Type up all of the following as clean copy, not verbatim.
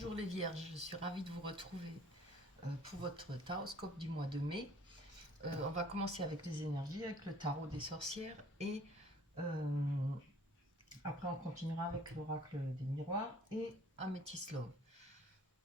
Bonjour les Vierges, je suis ravie de vous retrouver pour votre taroscope du mois de mai. On va commencer avec les énergies, avec le tarot des sorcières et après on continuera avec l'oracle des miroirs et Amethyst Love.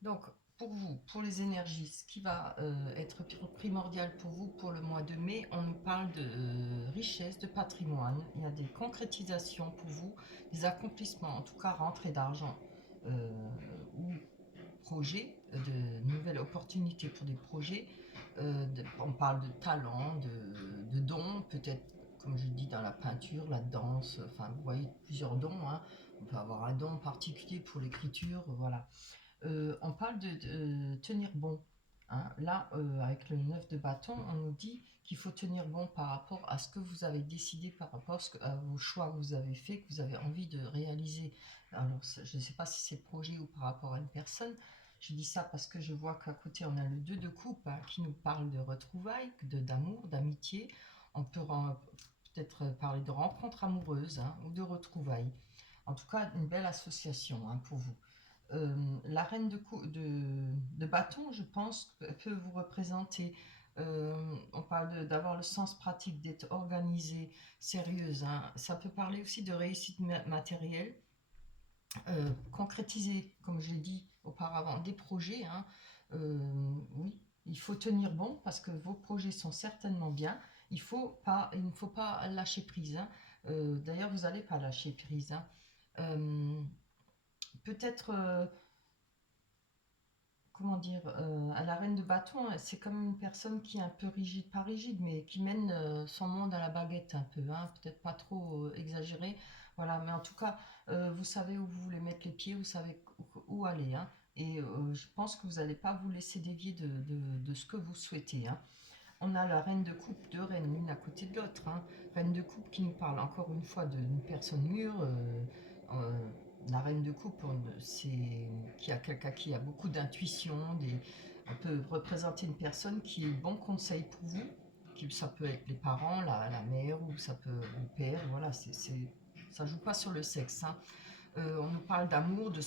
Donc pour vous, pour les énergies, ce qui va être primordial pour vous pour le mois de mai, on nous parle de richesse, de patrimoine, il y a des concrétisations pour vous, des accomplissements, en tout cas rentrée d'argent ou projets, de nouvelles opportunités pour des projets. On parle de talent, de dons, peut-être comme je dis dans la peinture, la danse, enfin vous voyez plusieurs dons. Hein. On peut avoir un don particulier pour l'écriture, voilà. On parle de tenir bon. Hein. Là, avec le 9 de bâton, on nous dit qu'il faut tenir bon par rapport à ce que vous avez décidé, par rapport à vos choix que vous avez faits, que vous avez envie de réaliser. Alors, je ne sais pas si c'est projet ou par rapport à une personne. Je dis ça parce que je vois qu'à côté, on a le 2 de coupe hein, qui nous parle de retrouvailles, d'amour, d'amitié. On peut peut-être parler de rencontres amoureuses hein, ou de retrouvailles. En tout cas, une belle association hein, pour vous. La reine de bâton, je pense, peut vous représenter. On parle d'avoir le sens pratique, d'être organisée, sérieuse. Hein. Ça peut parler aussi de réussite matérielle, concrétiser, comme je l'ai dit auparavant, des projets. Hein. Oui, il faut tenir bon parce que vos projets sont certainement bien. Il ne faut pas lâcher prise. Hein. D'ailleurs, vous n'allez pas lâcher prise. Hein. Peut-être comment dire, à la reine de bâton, c'est comme une personne qui est un peu rigide, pas rigide, mais qui mène son monde à la baguette un peu, hein, peut-être pas trop exagéré, voilà, mais en tout cas, vous savez où vous voulez mettre les pieds, vous savez où aller, hein, et je pense que vous n'allez pas vous laisser dévier de ce que vous souhaitez, hein. On a la reine de coupe, deux reines, l'une à côté de l'autre. Hein. Reine de coupe qui nous parle encore une fois d'une personne mûre. La reine de coupe, c'est qui a quelqu'un qui a beaucoup d'intuition. On peut représenter une personne qui est bon conseil pour vous. Ça peut être les parents, la mère ou ça peut le père. Voilà, ça joue pas sur le sexe. Hein. On nous parle d'amour, de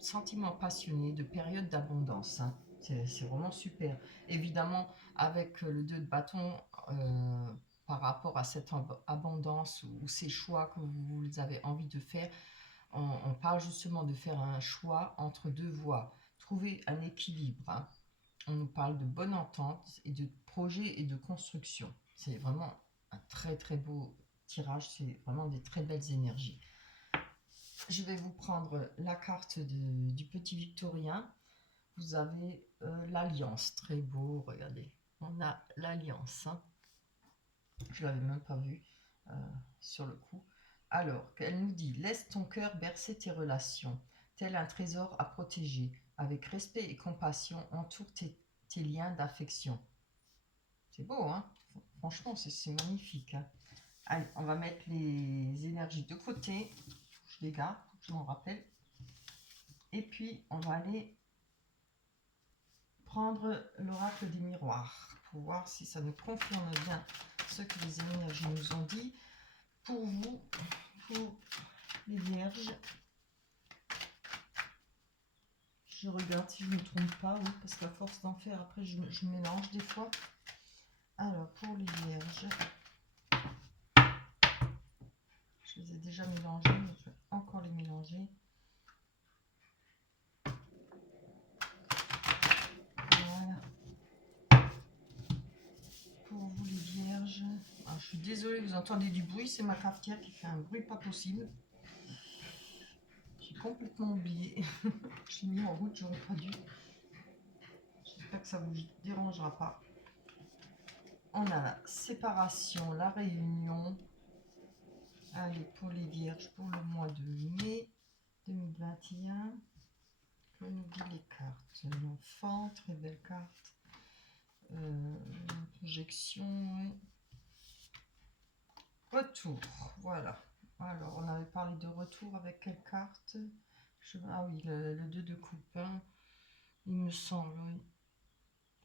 sentiments passionnés, de périodes d'abondance. Hein. C'est vraiment super. Évidemment, avec le 2 de bâton, par rapport à cette abondance ou ces choix que vous avez envie de faire, on parle justement de faire un choix entre deux voies, trouver un équilibre. Hein. On nous parle de bonne entente et de projet et de construction. C'est vraiment un très très beau tirage, c'est vraiment des très belles énergies. Je vais vous prendre la carte du petit Victorien. Vous avez l'Alliance, très beau, regardez. On a l'Alliance. Hein. Je ne l'avais même pas vu sur le coup. Alors, elle nous dit, laisse ton cœur bercer tes relations, tel un trésor à protéger. Avec respect et compassion, entoure tes liens d'affection. C'est beau, hein? Franchement, c'est magnifique. Hein. Allez, on va mettre les énergies de côté. Je les garde, je m'en rappelle. Et puis, on va aller prendre l'oracle des miroirs pour voir si ça nous confirme bien ce que les énergies nous ont dit. Pour vous, pour les vierges, je regarde si je ne me trompe pas, oui, parce qu'à force d'en faire, après je mélange des fois. Alors, pour les vierges, je les ai déjà mélangés, mais je vais encore les mélanger. Pour vous les vierges, alors, je suis désolée, vous entendez du bruit, c'est ma cafetière qui fait un bruit pas possible. J'ai complètement oublié. Je l'ai mis en route, j'aurais pas dû. J'espère que ça vous dérangera pas. On a la séparation, la réunion. Allez, pour les vierges, pour le mois de mai 2021. Que nous dit les cartes? L'enfant, très belle carte. Projection. Retour, voilà. Alors, on avait parlé de retour avec quelle carte? Ah oui, le 2 de coupe. Hein. Il me semble, oui.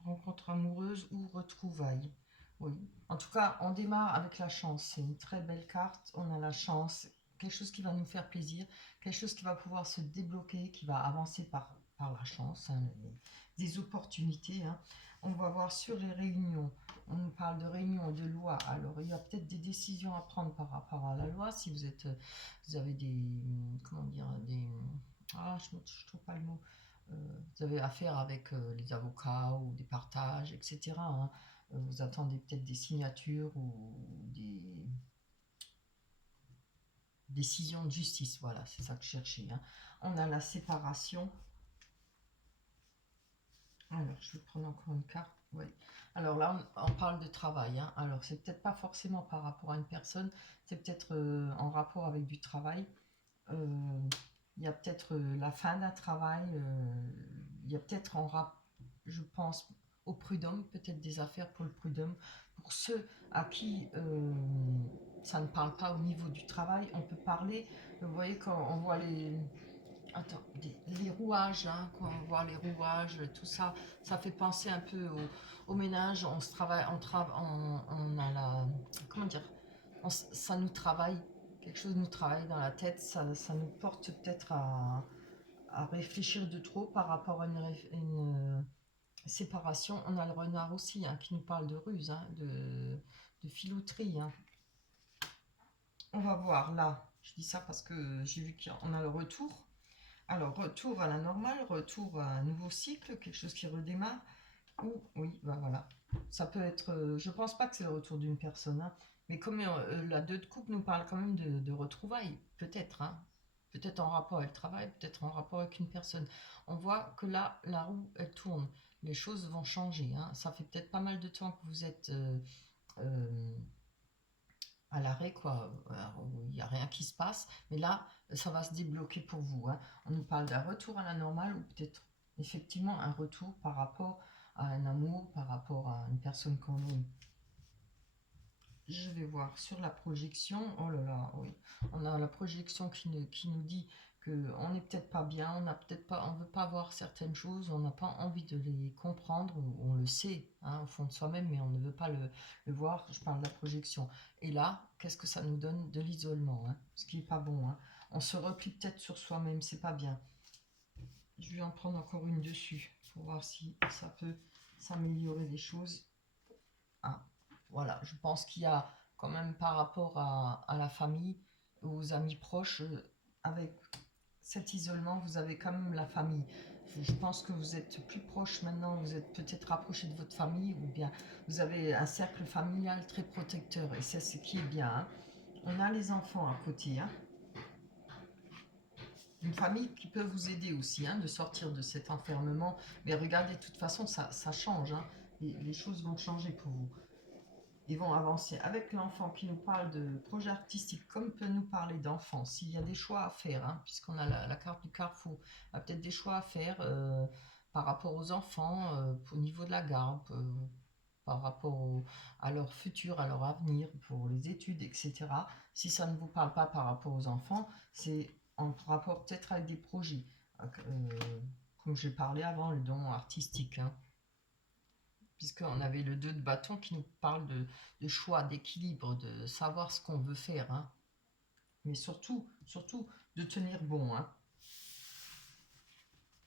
Rencontre amoureuse ou retrouvailles. Oui. En tout cas, on démarre avec la chance. C'est une très belle carte. On a la chance. Quelque chose qui va nous faire plaisir. Quelque chose qui va pouvoir se débloquer, qui va avancer par par la chance, hein, des opportunités. Hein. On va voir sur les réunions. On nous parle de réunions, de lois. Alors, il y a peut-être des décisions à prendre par rapport à la loi. Si vous êtes, vous avez des, comment dire, des, je trouve pas le mot. Vous avez affaire avec les avocats ou des partages, etc. Hein. Vous attendez peut-être des signatures ou des décisions de justice. Voilà, c'est ça que je cherchais. Hein. On a la séparation. Alors, je vais prendre encore une carte. Oui. Alors là, on parle de travail. Hein. Alors, c'est peut-être pas forcément par rapport à une personne, c'est peut-être en rapport avec du travail. Il y a peut-être la fin d'un travail. Il y a peut-être je pense, au prud'homme, peut-être des affaires pour le prud'homme. Pour ceux à qui ça ne parle pas au niveau du travail, on peut parler. Vous voyez, quand on voit les rouages, hein, quand on voit les rouages, tout ça, ça fait penser un peu au ménage. On se travaille, on a la, comment dire, ça nous travaille, quelque chose nous travaille dans la tête, ça nous porte peut-être à réfléchir de trop par rapport à une séparation. On a le renard aussi, hein, qui nous parle de ruse, hein, de filouterie. Hein. On va voir là, je dis ça parce que j'ai vu qu'on a le retour. Alors, retour à la normale, retour à un nouveau cycle, quelque chose qui redémarre. Ou, oui, ben voilà. Ça peut être, je pense pas que c'est le retour d'une personne, hein, mais comme la 2 de coupe nous parle quand même de retrouvailles, peut-être, hein, peut-être en rapport avec le travail, peut-être en rapport avec une personne. On voit que là, la roue, elle tourne. Les choses vont changer. Hein. Ça fait peut-être pas mal de temps que vous êtes euh, à l'arrêt, quoi, où il n'y a rien qui se passe. Mais là, ça va se débloquer pour vous. Hein. On nous parle d'un retour à la normale ou peut-être effectivement un retour par rapport à un amour, par rapport à une personne qu'on aime. Je vais voir sur la projection. Oh là là, oui. On a la projection qui nous dit qu'on n'est peut-être pas bien, on n'a peut-être pas, on veut pas voir certaines choses, on n'a pas envie de les comprendre, on le sait, hein, au fond de soi-même, mais on ne veut pas le voir. Je parle de la projection. Et là, qu'est-ce que ça nous donne? De l'isolement, hein, ce qui est pas bon. Hein. On se replie peut-être sur soi-même, c'est pas bien. Je vais en prendre encore une dessus pour voir si ça peut s'améliorer les choses. Ah, voilà, je pense qu'il y a quand même par rapport à la famille, aux amis proches, avec cet isolement, vous avez quand même la famille. Je pense que vous êtes plus proche maintenant, vous êtes peut-être rapproché de votre famille, ou bien vous avez un cercle familial très protecteur, et c'est ce qui est bien. Hein. On a les enfants à côté, hein. Une famille qui peut vous aider aussi, hein, de sortir de cet enfermement. Mais regardez, de toute façon, ça change. Hein. Les choses vont changer pour vous. Ils vont avancer avec l'enfant qui nous parle de projet artistique, comme peut nous parler d'enfant. S'il y a des choix à faire, hein, puisqu'on a la carte du carrefour, il y a peut-être des choix à faire par rapport aux enfants, au niveau de la garde, par rapport à leur futur, à leur avenir, pour les études, etc. Si ça ne vous parle pas par rapport aux enfants, c'est en rapport peut-être avec des projets, comme j'ai parlé avant, le don artistique. Hein, puisqu'on avait le 2 de bâton qui nous parle de choix, d'équilibre, de savoir ce qu'on veut faire. Hein. Mais surtout, de tenir bon. Hein,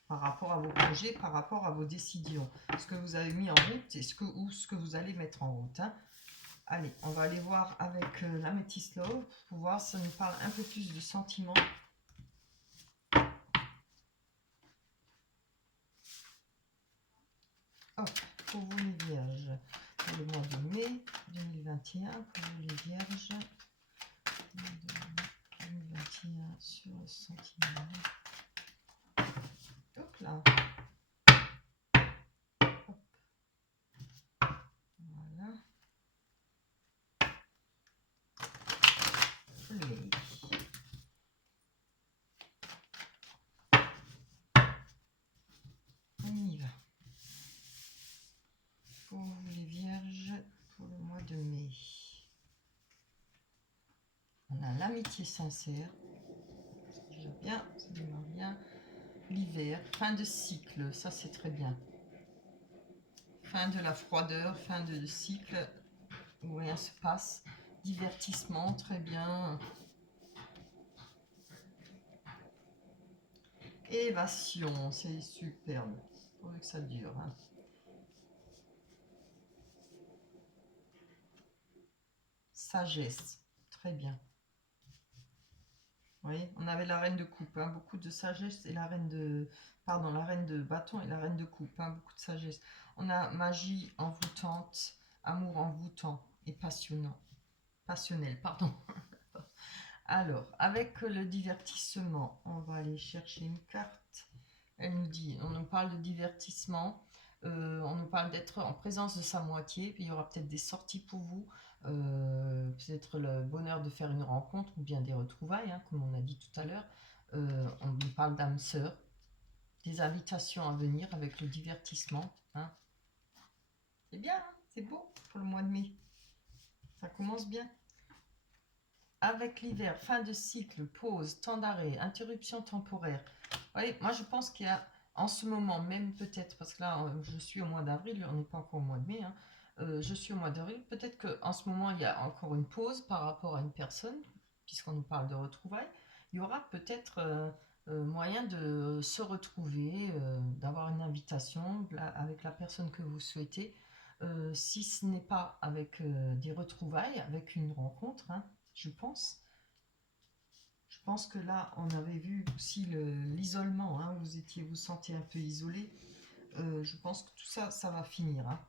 par rapport à vos projets, par rapport à vos décisions. Ce que vous avez mis en route et ou ce que vous allez mettre en route. Hein. Allez, on va aller voir avec la Métis Love pour voir si ça nous parle un peu plus de sentiments. Hop, pour vous les vierges, pour le mois de mai 2021, pour vous les vierges, 2021 sur le sentiment. Hop là. Hop. Voilà. Play. On y va. Pour vous les vierges, pour le mois de mai. On a l'amitié sincère. C'est déjà bien, ça démarre bien. L'hiver, fin de cycle, ça c'est très bien. Fin de la froideur, fin de cycle où rien se passe. Divertissement, très bien. Élévation, c'est superbe. Pourvu que ça dure. Hein. Sagesse, très bien. Oui, on avait la reine de coupe, hein, beaucoup de sagesse et la reine de... Pardon, la reine de bâton et la reine de coupe, hein, beaucoup de sagesse. On a magie envoûtante, amour envoûtant et passionnant. Passionnel, pardon. Alors, avec le divertissement, on va aller chercher une carte. Elle nous dit, on nous parle de divertissement, on nous parle d'être en présence de sa moitié, puis il y aura peut-être des sorties pour vous, peut-être le bonheur de faire une rencontre ou bien des retrouvailles, hein, comme on a dit tout à l'heure. On nous parle d'âme sœur, des invitations à venir avec le divertissement. Hein. C'est bien, hein, c'est beau pour le mois de mai. Ça commence bien. Avec l'hiver, fin de cycle, pause, temps d'arrêt, interruption temporaire. Oui, moi je pense qu'il y a en ce moment même peut-être, parce que là je suis au mois d'avril, on n'est pas encore au mois de mai, hein, je suis au mois d'avril, peut-être qu'en ce moment il y a encore une pause par rapport à une personne, puisqu'on nous parle de retrouvailles. Il y aura peut-être moyen de se retrouver, d'avoir une invitation avec la personne que vous souhaitez, si ce n'est pas avec des retrouvailles, avec une rencontre, hein, je pense. Je pense que là, on avait vu aussi l'isolement, hein, vous vous sentez un peu isolé. Je pense que tout ça, ça va finir. Hein.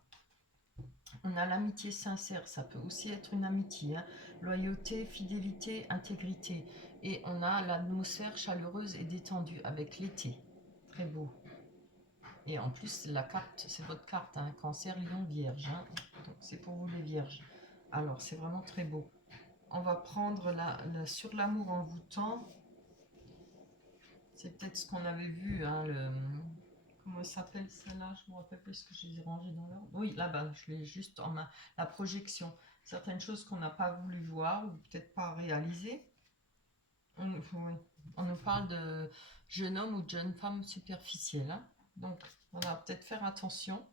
On a l'amitié sincère, ça peut aussi être une amitié. Hein. Loyauté, fidélité, intégrité. Et on a l'atmosphère chaleureuse et détendue avec l'été. Très beau. Et en plus, la carte, c'est votre carte, hein, Cancer, Lion, Vierge. Hein. Donc c'est pour vous les Vierges. Alors, c'est vraiment très beau. On va prendre sur l'amour envoûtant. C'est peut-être ce qu'on avait vu, hein, comment elle s'appelle celle-là? Je me rappelle plus ce que je les ai rangées dans l'ordre. Oui, là-bas, je l'ai juste en main. La projection. Certaines choses qu'on n'a pas voulu voir ou peut-être pas réaliser. On nous parle de jeune homme ou de jeune femme superficielle. Hein. Donc, on va peut-être faire attention.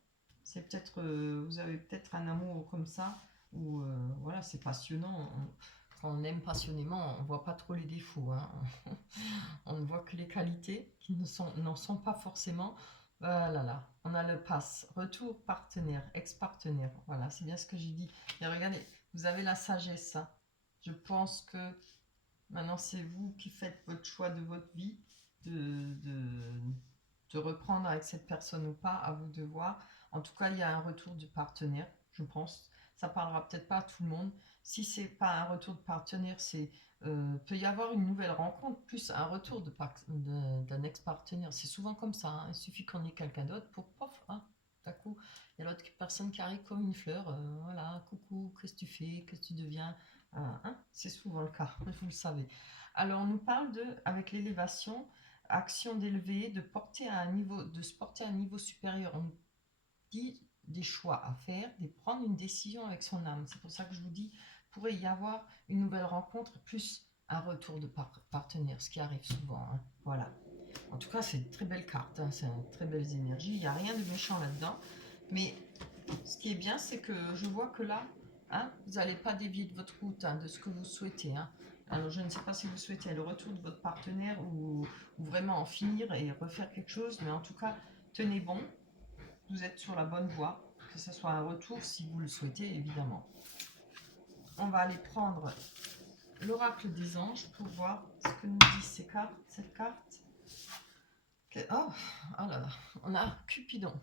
C'est peut-être, vous avez peut-être un amour comme ça, où voilà, c'est passionnant. Quand on aime passionnément, on voit pas trop les défauts. Hein. On ne voit que les qualités qui n'en sont pas forcément. Voilà, là, on a le pass, retour partenaire, ex-partenaire. Voilà, c'est bien ce que j'ai dit. Et regardez, vous avez la sagesse. Hein. Je pense que maintenant, c'est vous qui faites votre choix de votre vie, de, de, de reprendre avec cette personne ou pas, à vous de voir. En tout cas, il y a un retour du partenaire, je pense. Ça parlera peut-être pas à tout le monde. Si c'est pas un retour de partenaire, c'est peut y avoir une nouvelle rencontre, plus un retour d'un ex-partenaire. C'est souvent comme ça. Hein. Il suffit qu'on ait quelqu'un d'autre pour pof, hein, d'un coup, il y a l'autre personne qui arrive comme une fleur. Voilà, coucou, qu'est-ce que tu fais, qu'est-ce que tu deviens. Hein, c'est souvent le cas, vous le savez. Alors, on nous parle avec l'élévation, action d'élever, de se porter à un niveau supérieur. On dit des choix à faire, de prendre une décision avec son âme. C'est pour ça que je vous dis, pourrait y avoir une nouvelle rencontre plus un retour de partenaire, ce qui arrive souvent. Hein. Voilà. En tout cas, c'est une très belle carte, hein, c'est une très belle énergie. Il n'y a rien de méchant là-dedans. Mais ce qui est bien, c'est que je vois que là, hein, vous n'allez pas dévier de votre route, hein, de ce que vous souhaitez. Hein. Alors, je ne sais pas si vous souhaitez le retour de votre partenaire ou vraiment en finir et refaire quelque chose, mais en tout cas, tenez bon, vous êtes sur la bonne voie, que ce soit un retour si vous le souhaitez, évidemment. On va aller prendre l'oracle des anges pour voir ce que nous dit cette carte. Oh, oh là là, on a Cupidon.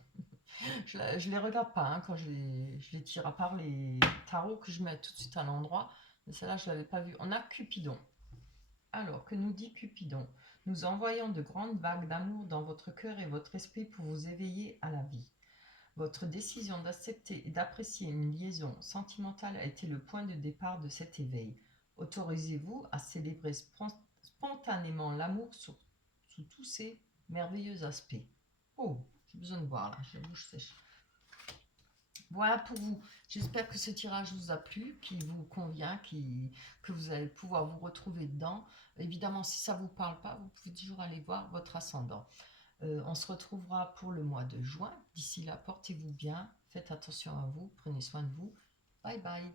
Je ne les regarde pas hein, quand je les tire, à part les tarots que je mets tout de suite à l'endroit. Mais celle-là, je ne l'avais pas vue. On a Cupidon. Alors, que nous dit Cupidon? Nous envoyons de grandes vagues d'amour dans votre cœur et votre esprit pour vous éveiller à la vie. Votre décision d'accepter et d'apprécier une liaison sentimentale a été le point de départ de cet éveil. Autorisez-vous à célébrer spontanément l'amour sous tous ses merveilleux aspects. Oh, j'ai besoin de boire là, j'ai la bouche sèche. Voilà pour vous. J'espère que ce tirage vous a plu, qu'il vous convient, que vous allez pouvoir vous retrouver dedans. Évidemment, si ça ne vous parle pas, vous pouvez toujours aller voir votre ascendant. On se retrouvera pour le mois de juin. D'ici là, portez-vous bien, faites attention à vous, prenez soin de vous. Bye bye.